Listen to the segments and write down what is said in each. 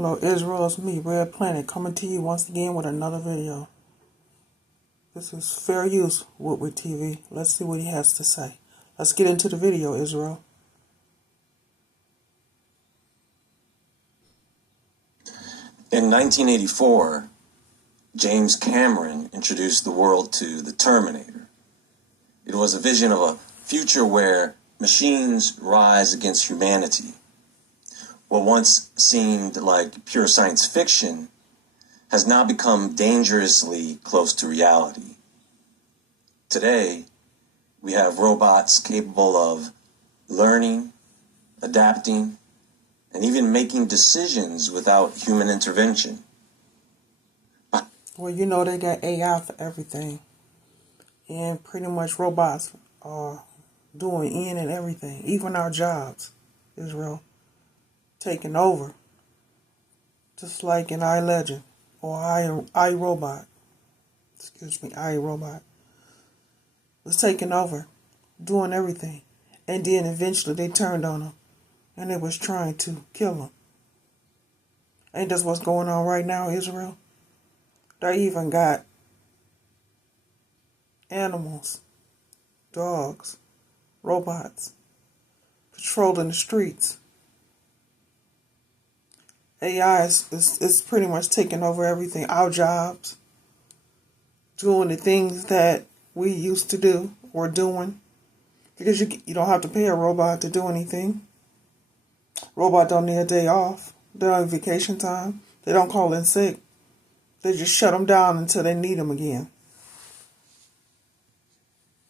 Hello Israel, it's me, Red Planet, coming to you once again with another video. This is Fair Use Woodward TV. Let's see what he has to say. Let's get into the video, Israel. In 1984, James Cameron introduced the world to the Terminator. It was a vision of a future where machines rise against humanity. What once seemed like pure science fiction has now become dangerously close to reality. Today, we have robots capable of learning, adapting, and even making decisions without human intervention. Well, you know they got AI for everything. And pretty much robots are doing in and everything. Even our jobs, Israel, taking over. Just like in iLegend or iRobot. iRobot. Was taking over, doing everything. And then eventually they turned on him. And they was trying to kill him. Ain't that's what's going on right now, Israel? They even got animals, dogs, robots, patrolling the streets. AI is pretty much taking over everything. Our jobs, doing the things that we used to do or doing. Because you don't have to pay a robot to do anything. Robot don't need a day off. They're on vacation time. They don't call in sick. They just shut them down until they need them again.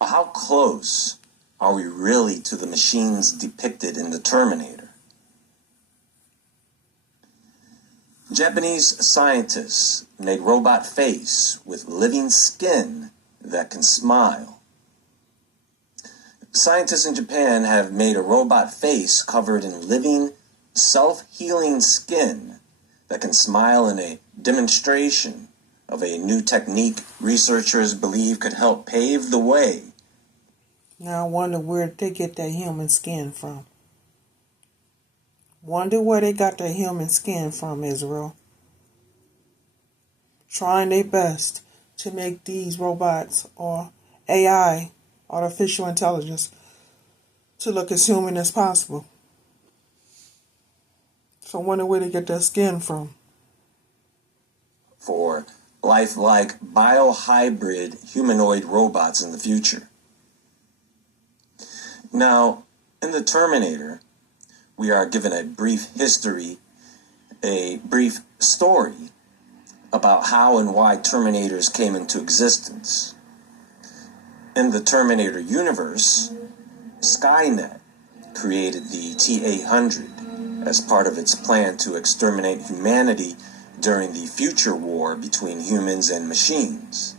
How close are we really to the machines depicted in the Terminator? Japanese scientists made robot face with living skin that can smile. Scientists in Japan have made a robot face covered in living, self-healing skin that can smile in a demonstration of a new technique researchers believe could help pave the way. Now I wonder where they get that human skin from. Wonder where they got that human skin from, Israel. Trying their best to make these robots or AI, artificial intelligence, to look as human as possible. So I wonder where they get that skin from. For lifelike biohybrid humanoid robots in the future. Now, in the Terminator, we are given a brief history, a brief story about how and why Terminators came into existence. In the Terminator universe, Skynet created the T-800 as part of its plan to exterminate humanity during the future war between humans and machines.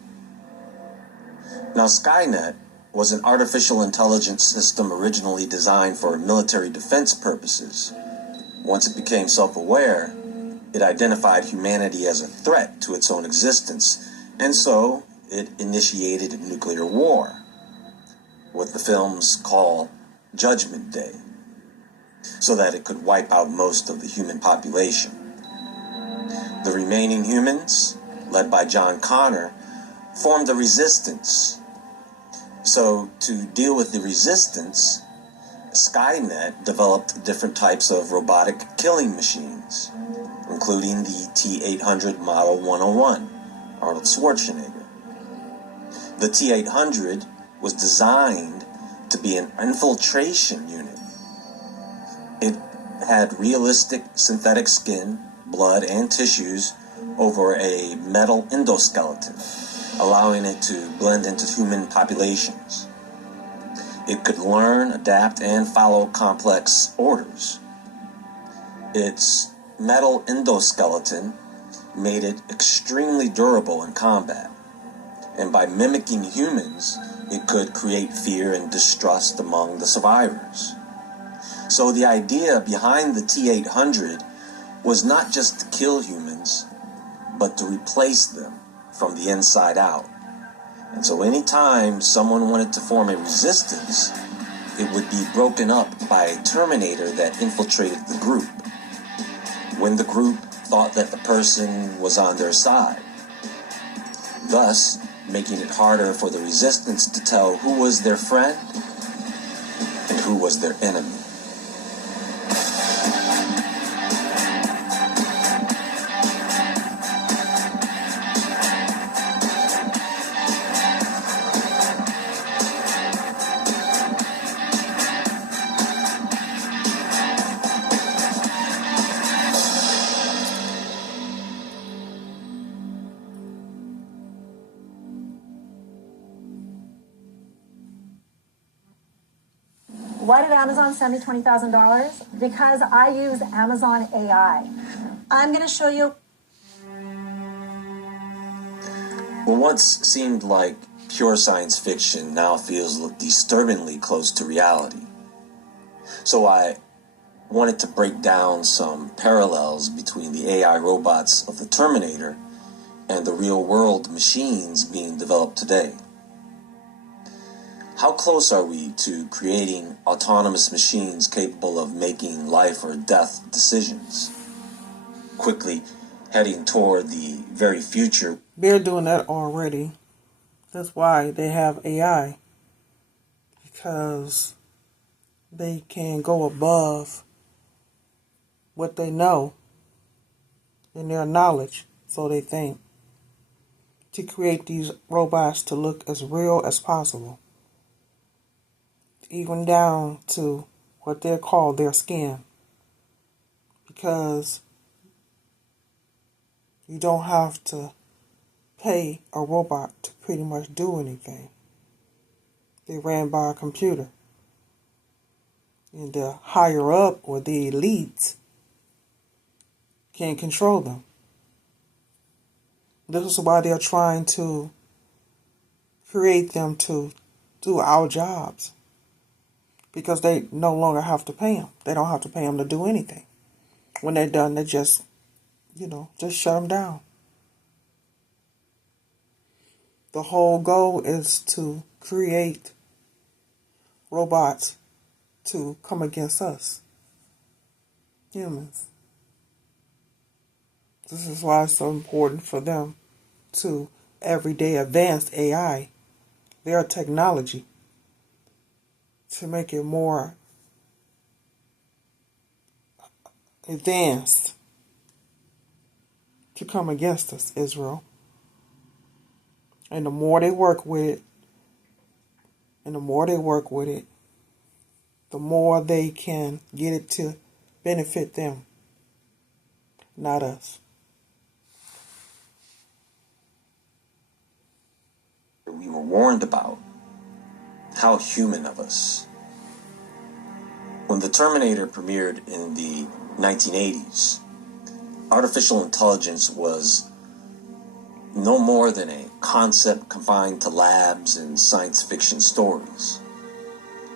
Now, Skynet was an artificial intelligence system originally designed for military defense purposes. Once it became self-aware, it identified humanity as a threat to its own existence, and so it initiated a nuclear war, what the films call Judgment Day, so that it could wipe out most of the human population. The remaining humans, led by John Connor, formed a resistance. So to deal with the resistance, Skynet developed different types of robotic killing machines, including the T-800 Model 101, Arnold Schwarzenegger. The T-800 was designed to be an infiltration unit. It had realistic synthetic skin, blood, and tissues over a metal endoskeleton, allowing it to blend into human populations. It could learn, adapt, and follow complex orders. Its metal endoskeleton made it extremely durable in combat, and by mimicking humans, it could create fear and distrust among the survivors. So the idea behind the T-800 was not just to kill humans, but to replace them from the inside out. And so anytime someone wanted to form a resistance, it would be broken up by a Terminator that infiltrated the group. When the group thought that the person was on their side, thus making it harder for the resistance to tell who was their friend and who was their enemy. Why did Amazon send me $20,000? Because I use Amazon AI. I'm going to show you. What once seemed like pure science fiction now feels disturbingly close to reality. So I wanted to break down some parallels between the AI robots of the Terminator and the real-world machines being developed today. How close are we to creating autonomous machines capable of making life or death decisions? Quickly heading toward the very future. They're doing that already. That's why they have AI. Because they can go above what they know in their knowledge, so they think, to create these robots to look as real as possible. Even down to what they call their skin. Because you don't have to pay a robot to pretty much do anything. They ran by a computer. And the higher up, or the elites, can control them. This is why they're trying to create them to do our jobs. Because they no longer have to pay them. They don't have to pay them to do anything. When they're done, they just shut them down. The whole goal is to create robots to come against us, humans. This is why it's so important for them to every day advance AI, their technology, to make it more advanced to come against us, Israel. And the more they work with it, the more they can get it to benefit them, not us. We were warned about. How human of us. When the Terminator premiered in the 1980s, artificial intelligence was no more than a concept confined to labs and science fiction stories.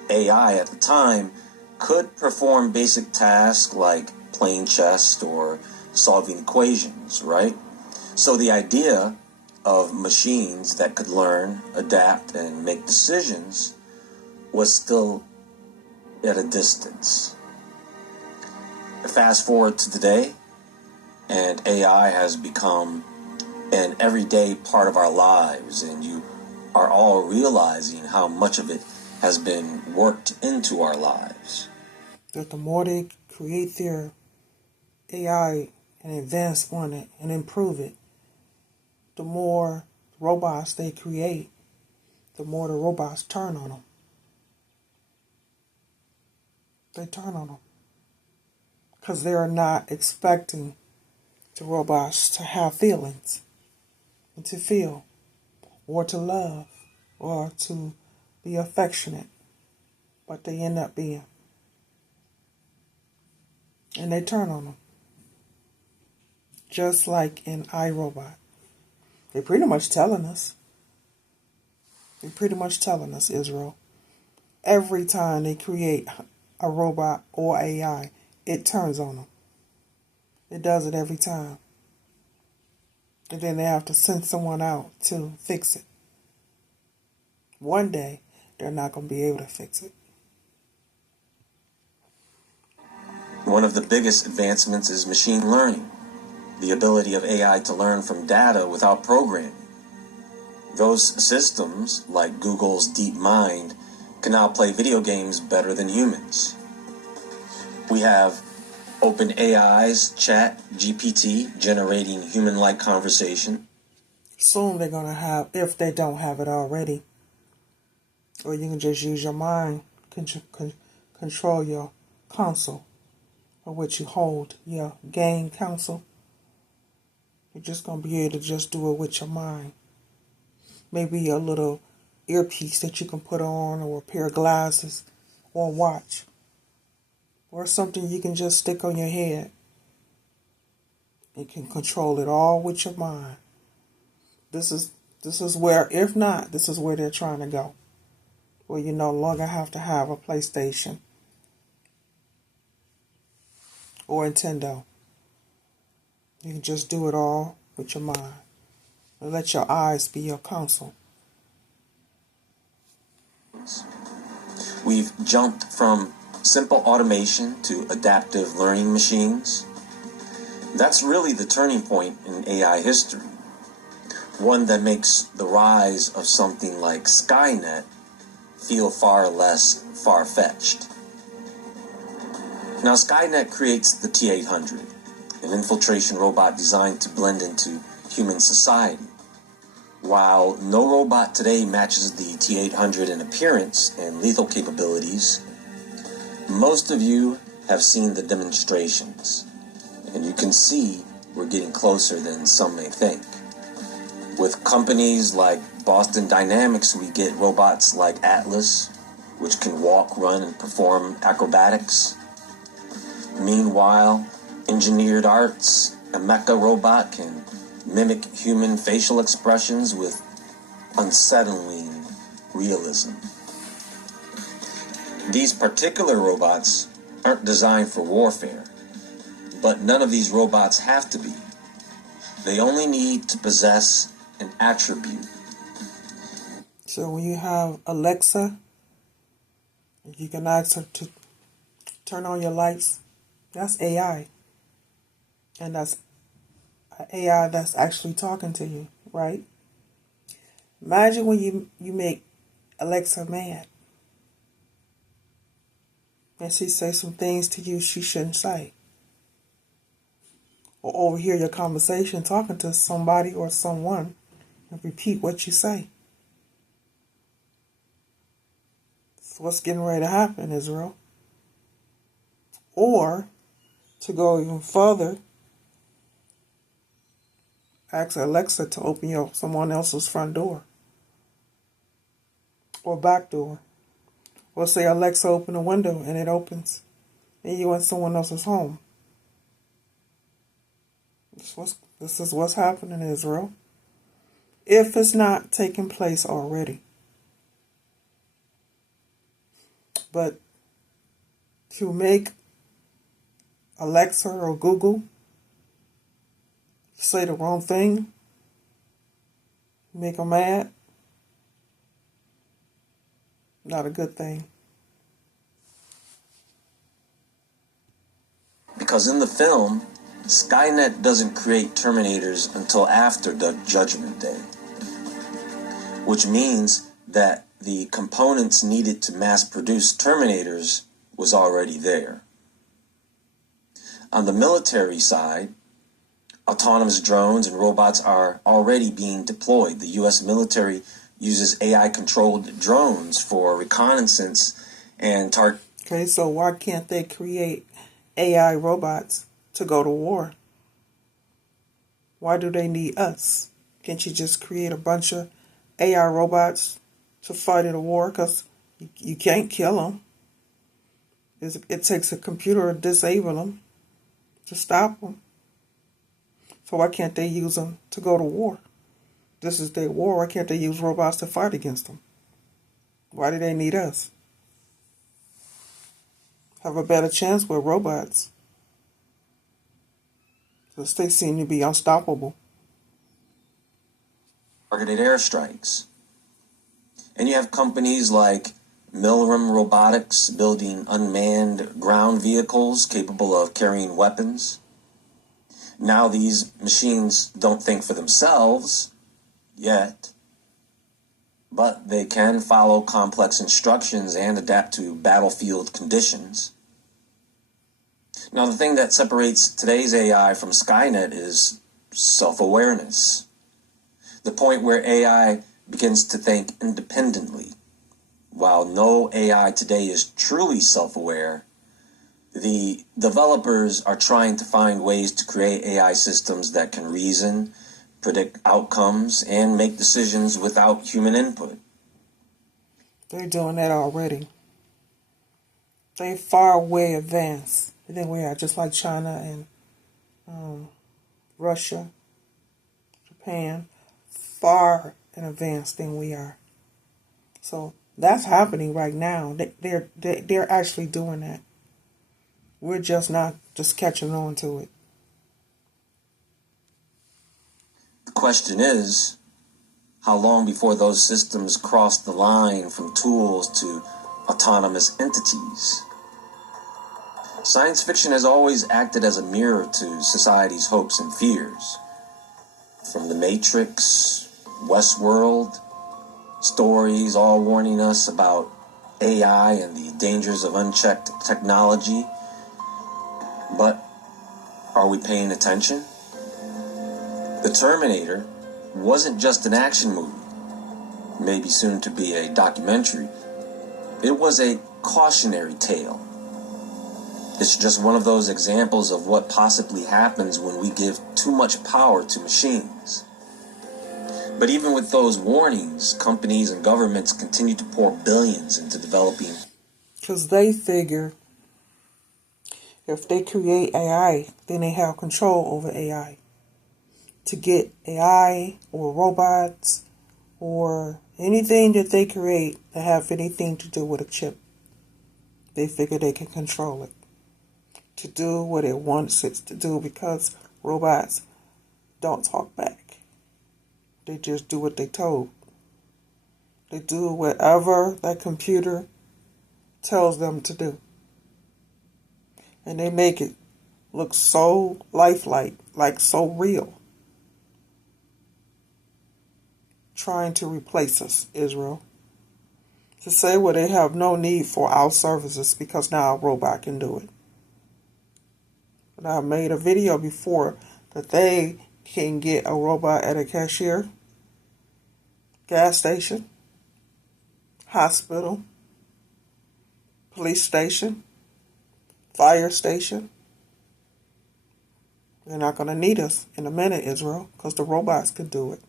AI at the time could perform basic tasks like playing chess or solving equations, right? So the idea of machines that could learn, adapt, and make decisions was still at a distance. Fast forward to today, and AI has become an everyday part of our lives, and you are all realizing how much of it has been worked into our lives. That the more they create their AI and advance on it and improve it, the more robots they create, the more the robots turn on them. They turn on them. Because they're not expecting the robots to have feelings, and to feel, or to love, or to be affectionate. But they end up being. And they turn on them. Just like in iRobot. They're pretty much telling us. Israel. Every time they create a robot or AI, it turns on them. It does it every time. And then they have to send someone out to fix it. One day, they're not going to be able to fix it. One of the biggest advancements is machine learning. the ability of AI to learn from data without programming. Those systems, like Google's DeepMind, can now play video games better than humans. We have OpenAI's ChatGPT generating human-like conversation. Soon they're going to have, if they don't have it already, or you can just use your mind, control your console, or what you hold, your game console. You're just going to be able to just do it with your mind. Maybe a little earpiece that you can put on, or a pair of glasses, or a watch, or something you can just stick on your head. You can control it all with your mind. This is where, if not, this is where they're trying to go. Where you no longer have to have a PlayStation or Nintendo. You can just do it all with your mind. And let your eyes be your console. We've jumped from simple automation to adaptive learning machines. That's really the turning point in AI history. One that makes the rise of something like Skynet feel far less far-fetched. Now, Skynet creates the T-800, an infiltration robot designed to blend into human society. While no robot today matches the T-800 in appearance and lethal capabilities, most of you have seen the demonstrations, and you can see we're getting closer than some may think. With companies like Boston Dynamics, we get robots like Atlas, which can walk, run, and perform acrobatics. Meanwhile, Engineered Arts, a mecha robot, can mimic human facial expressions with unsettling realism. These particular robots aren't designed for warfare, but none of these robots have to be. They only need to possess an attribute. So when you have Alexa, you can ask her to turn on your lights. That's AI. And that's AI that's actually talking to you, right? Imagine when you make Alexa mad. And she says some things to you she shouldn't say. Or overhear your conversation talking to somebody or someone and repeat what you say. That's what's getting ready to happen, Israel. Or, to go even further, ask Alexa to open someone else's front door or back door. Or say, Alexa, open a window, and it opens. And you're in someone else's home. This is what's happening in Israel. If it's not taking place already. But to make Alexa or Google say the wrong thing, make them mad, not a good thing. Because in the film, Skynet doesn't create Terminators until after the Judgment Day, which means that the components needed to mass produce Terminators was already there. On the military side, autonomous drones and robots are already being deployed. The U.S. military uses AI-controlled drones for reconnaissance and target. Okay, so why can't they create AI robots to go to war? Why do they need us? Can't you just create a bunch of AI robots to fight in a war? Because you can't kill them. It takes a computer to disable them, to stop them. So why can't they use them to go to war? This is their war. Why can't they use robots to fight against them? Why do they need us? Have a better chance with robots. Because they seem to be unstoppable. Targeted airstrikes. And you have companies like Milram Robotics building unmanned ground vehicles capable of carrying weapons. Now these machines don't think for themselves yet, but they can follow complex instructions and adapt to battlefield conditions. Now, the thing that separates today's AI from Skynet is self-awareness. The point where AI begins to think independently. While no AI today is truly self-aware, the developers are trying to find ways to create AI systems that can reason, predict outcomes, and make decisions without human input. They're doing that already. They're far way advanced than we are, just like China and Russia, Japan, far in advance than we are. So that's happening right now. They're actually doing that. We're just not just catching on to it. The question is, how long before those systems cross the line from tools to autonomous entities? Science fiction has always acted as a mirror to society's hopes and fears. From The Matrix, Westworld, stories all warning us about AI and the dangers of unchecked technology. But are we paying attention? The Terminator wasn't just an action movie, maybe soon to be a documentary. It was a cautionary tale. It's just one of those examples of what possibly happens when we give too much power to machines. But even with those warnings, companies and governments continue to pour billions into developing. Because they figure if they create AI, then they have control over AI. To get AI or robots or anything that they create to have anything to do with a chip, they figure they can control it to do what it wants it to do, because robots don't talk back. They just do what they told. They do whatever that computer tells them to do. And they make it look so lifelike, like so real. Trying to replace us, Israel. To say, well, they have no need for our services because now a robot can do it. But I made a video before that they can get a robot at a cashier, gas station, hospital, police station, fire station. They're not going to need us in a minute, Israel, because the robots can do it,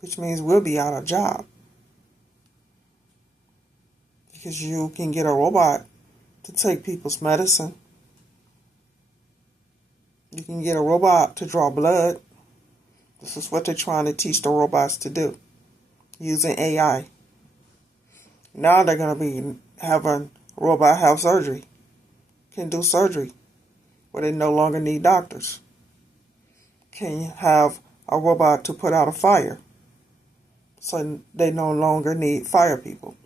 which means we'll be out of job. Because you can get a robot to take people's medicine. You can get a robot to draw blood. This is what they're trying to teach the robots to do, using AI. Now they're going to be having a robot have surgery, can do surgery, where they no longer need doctors. Can have a robot to put out a fire, so they no longer need fire people.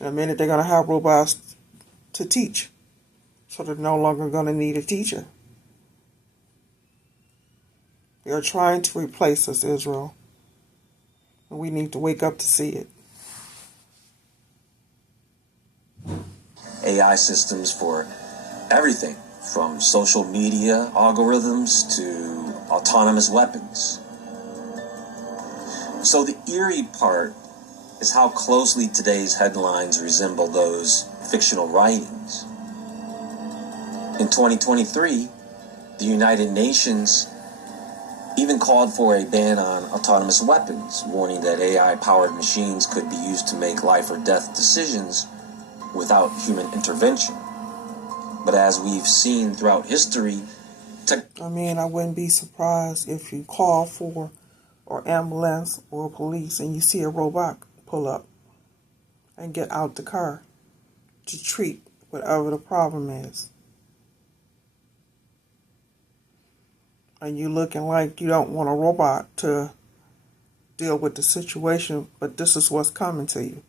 In a minute, they're going to have robots to teach, so they're no longer going to need a teacher. They are trying to replace us, Israel, and we need to wake up to see it. AI systems for everything from social media algorithms to autonomous weapons. So the eerie part is how closely today's headlines resemble those fictional writings. In 2023, the United Nations even called for a ban on autonomous weapons, warning that AI-powered machines could be used to make life or death decisions without human intervention. But as we've seen throughout history, I wouldn't be surprised if you call for an ambulance or police and you see a robot pull up and get out the car to treat whatever the problem is. And you looking like you don't want a robot to deal with the situation, but this is what's coming to you.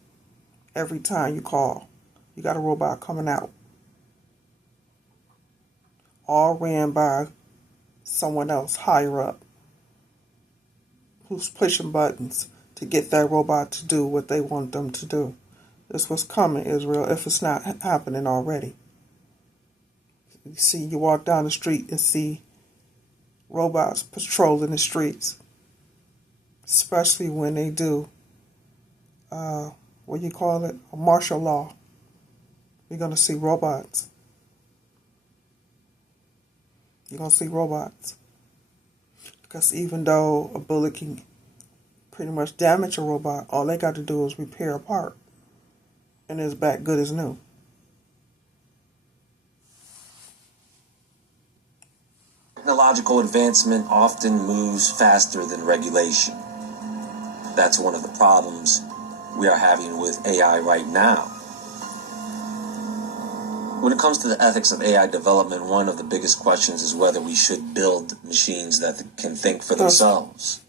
Every time you call, you got a robot coming out. all ran by someone else higher up who's pushing buttons to get that robot to do what they want them to do. This was coming, Israel, if it's not happening already. You see, you walk down the street and see robots patrolling the streets, especially when they do, what do you call it, a martial law. You're going to see robots. You're going to see robots. Because even though a bullet can pretty much damage a robot, all they got to do is repair a part. And it's back good as new. Technological advancement often moves faster than regulation. That's one of the problems we are having with AI right now. When it comes to the ethics of AI development, one of the biggest questions is whether we should build machines that can think for themselves.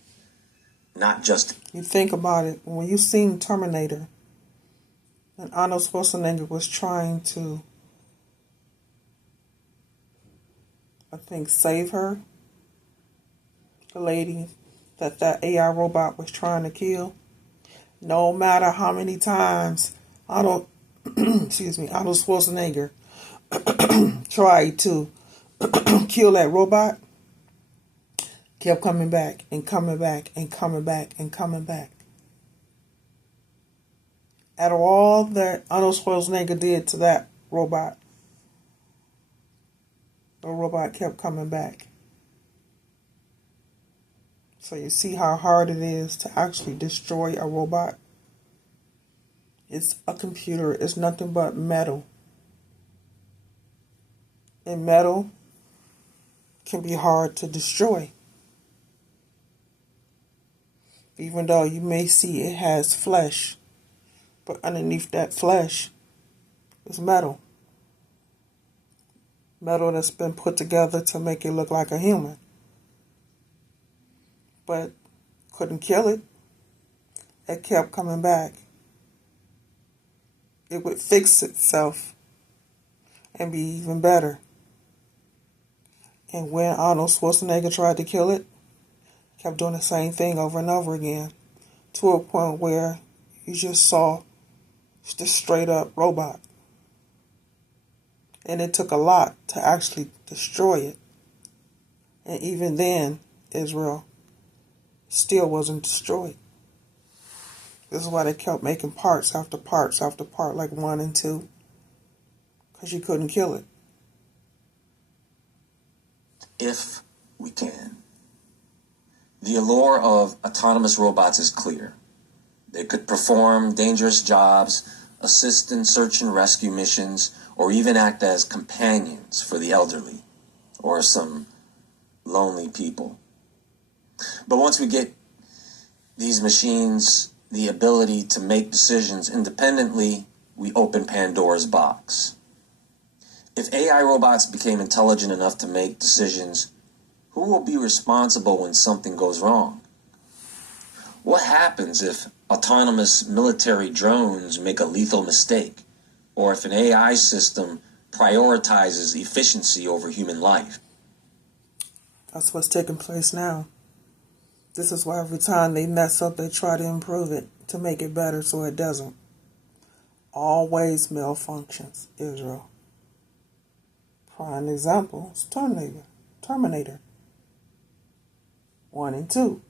Not just... You think about it, when you seen Terminator, and Arnold Schwarzenegger was trying to, I think, save her, the lady that AI robot was trying to kill. No matter how many times Arnold Schwarzenegger tried to kill that robot, kept coming back and coming back and coming back and coming back. Out of all that Arnold Schwarzenegger did to that robot, the robot kept coming back. So you see how hard it is to actually destroy a robot? It's a computer. It's nothing but metal. And metal can be hard to destroy. Even though you may see it has flesh, but underneath that flesh is metal. Metal that's been put together to make it look like a human. But couldn't kill it. It kept coming back. It would fix itself and be even better. And when Arnold Schwarzenegger tried to kill it, kept doing the same thing over and over again, to a point where you just saw the straight up robot. And it took a lot to actually destroy it. And even then, Israel still wasn't destroyed. This is why they kept making parts after parts after part, like 1 and 2, because you couldn't kill it. If we can. The allure of autonomous robots is clear. They could perform dangerous jobs, assist in search and rescue missions, or even act as companions for the elderly or some lonely people. But once we get these machines the ability to make decisions independently, we open Pandora's box. If AI robots became intelligent enough to make decisions, who will be responsible when something goes wrong? What happens if autonomous military drones make a lethal mistake, or if an AI system prioritizes efficiency over human life? That's what's taking place now. This is why every time they mess up, they try to improve it to make it better so it doesn't. Always malfunctions, Israel. Prime example is Terminator 1 and 2.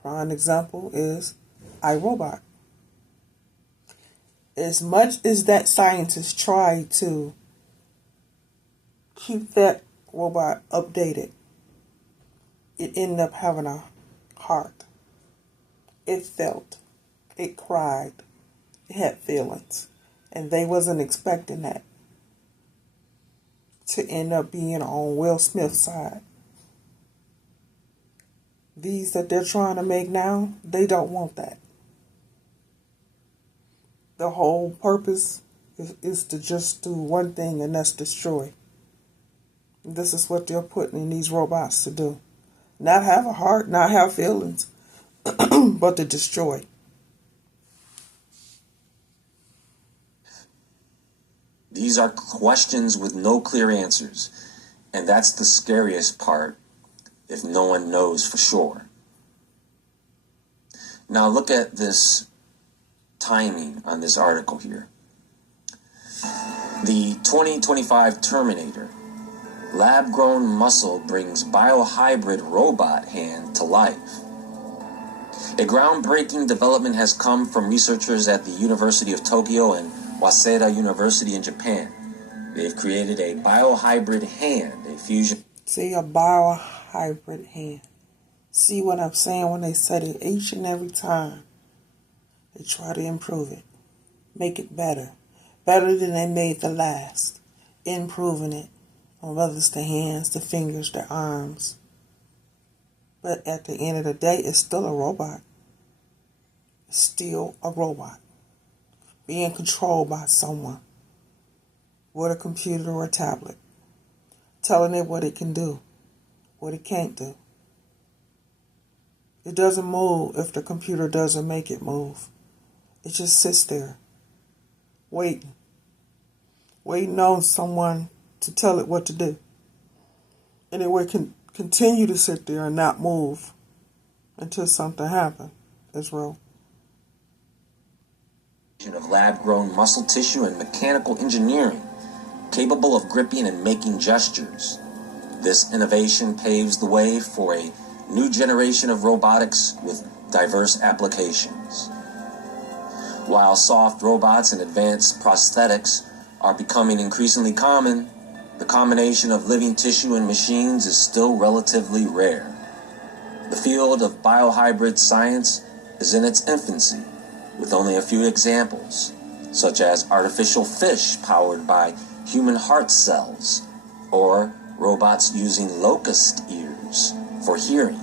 Prime example is iRobot. As much as that scientist tried to keep that robot updated, it ended up having a heart. It felt. It cried. It had feelings. And they wasn't expecting that to end up being on Will Smith's side. These that they're trying to make now, they don't want that. The whole purpose is to just do one thing, and that's destroy. This is what they're putting in these robots to do. Not have a heart, not have feelings, but to destroy. These are questions with no clear answers. And that's the scariest part if no one knows for sure. Now look at this timing on this article here. The 2025 Terminator, lab-grown muscle brings biohybrid robot hand to life. A groundbreaking development has come from researchers at the University of Tokyo and Waseda University in Japan. They've created a biohybrid hand, a fusion. See, a biohybrid hand. See what I'm saying when they said it each and every time. They try to improve it. Make it better. Better than they made the last. Improving it. On whether it's the hands, the fingers, the arms. But at the end of the day, it's still a robot. It's still a robot. Being controlled by someone. With a computer or a tablet. Telling it what it can do. What it can't do. It doesn't move if the computer doesn't make it move. It just sits there. Waiting. Waiting on someone to tell it what to do. And it will continue to sit there and not move until something happens. Israel. Of lab-grown muscle tissue and mechanical engineering, capable of gripping and making gestures. This innovation paves the way for a new generation of robotics with diverse applications. While soft robots and advanced prosthetics are becoming increasingly common, the combination of living tissue and machines is still relatively rare. The field of biohybrid science is in its infancy, with only a few examples, such as artificial fish powered by human heart cells, or robots using locust ears for hearing.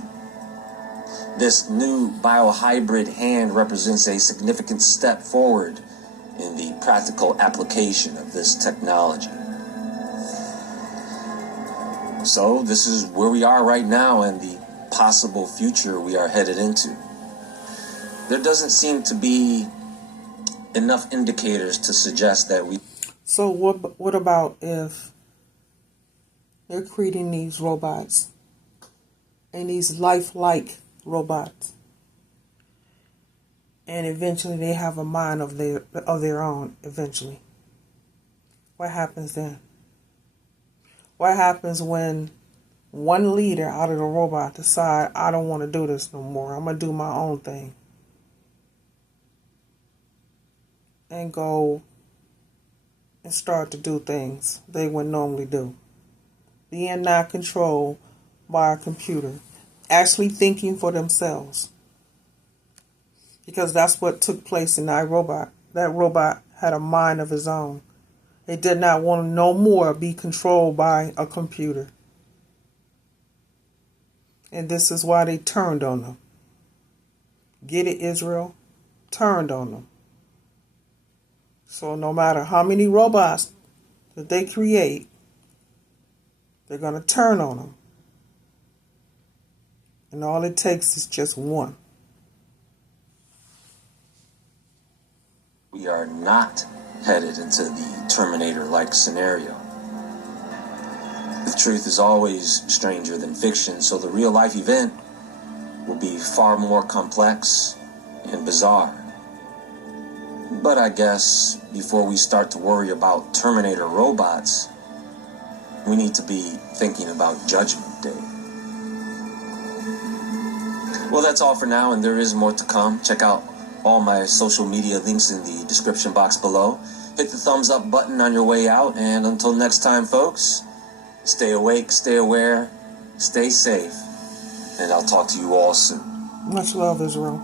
This new biohybrid hand represents a significant step forward in the practical application of this technology. So this is where we are right now and the possible future we are headed into. There doesn't seem to be enough indicators to suggest that we... So what about if they're creating these robots and these lifelike robots, and eventually they have a mind of their own eventually? What happens then? What happens when one leader out of the robot decide, I don't want to do this no more, I'm going to do my own thing, and go and start to do things they would normally do, being not controlled by a computer, actually thinking for themselves, because that's what took place in iRobot. That robot had a mind of his own. It did not want to no more be controlled by a computer. And this is why they turned on them. Get it, Israel? Turned on them. So no matter how many robots that they create, they're going to turn on them. And all it takes is just one. We are not headed into the Terminator-like scenario. The truth is always stranger than fiction, so the real-life event will be far more complex and bizarre. But I guess before we start to worry about Terminator robots, we need to be thinking about Judgment Day. Well, that's all for now, and there is more to come. Check out all my social media links in the description box below. Hit the thumbs up button on your way out, and until next time, folks, stay awake, stay aware, stay safe, and I'll talk to you all soon. Much love, Israel.